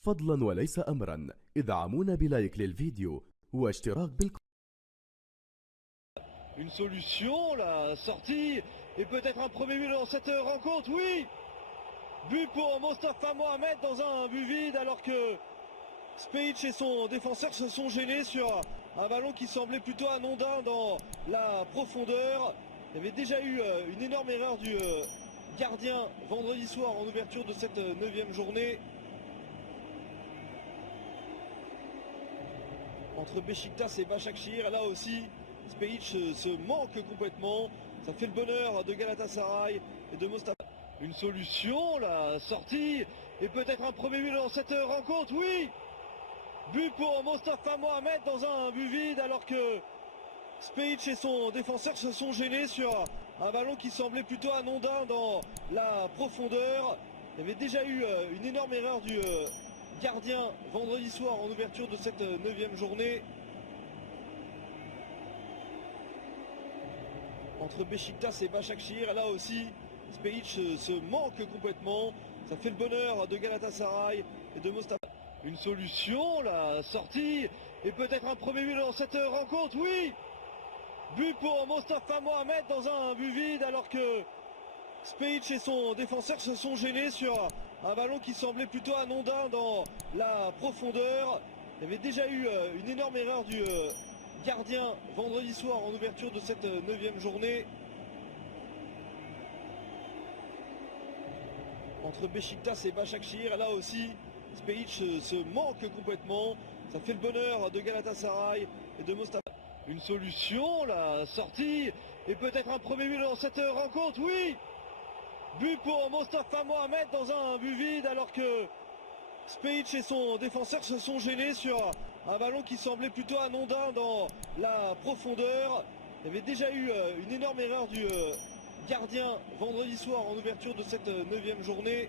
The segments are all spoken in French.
فضلا وليس أمرا ادعمونا بلايك للفيديو واشتراك Une solution, la sortie, et peut-être un premier but dans cette rencontre, oui. But pour Mostafa Mohamed dans un but vide alors que Spejic et son défenseur se sont gênés sur un ballon qui semblait plutôt anodin dans la profondeur. Il y avait déjà eu une énorme erreur du gardien vendredi soir en ouverture de cette 9e journée. Entre Beşiktaş et Başakşehir, là aussi, Spejic se manque complètement. Ça fait le bonheur de Galatasaray et de Mostafa. Une solution, la sortie, et peut-être un premier but dans cette rencontre, oui. But pour Mostafa Mohamed dans un but vide alors que Spejic et son défenseur se sont gênés sur un ballon qui semblait plutôt anodin dans la profondeur. Il y avait déjà eu une énorme erreur du gardien vendredi soir en ouverture de cette 9e journée. Entre Beşiktaş et Başakşehir, là aussi, Spejic se manque complètement. Ça fait le bonheur de Galatasaray et de Mostafa. Une solution, la sortie, et peut-être un premier but dans cette rencontre, oui. But pour Mostafa Mohamed dans un but vide alors que Spejic et son défenseur se sont gênés sur un ballon qui semblait plutôt anodin dans la profondeur. Il y avait déjà eu une énorme erreur du gardien vendredi soir en ouverture de cette 9e journée. Entre Beşiktaş et Başakşehir, là aussi, Spejic se manque complètement. Ça fait le bonheur de Galatasaray et de Mostafa. Une solution, la sortie, et peut-être un premier but dans cette rencontre, oui. But pour Mostafa Mohamed dans un but vide alors que Spejic et son défenseur se sont gênés sur un ballon qui semblait plutôt anodin dans la profondeur. Il y avait déjà eu une énorme erreur du gardien vendredi soir en ouverture de cette 9e journée.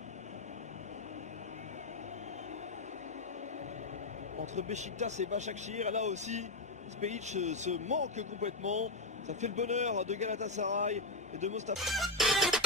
Entre Beşiktaş et Başakşehir, là aussi, Spejic se manque complètement. Ça fait le bonheur de Galatasaray et de Mostafa.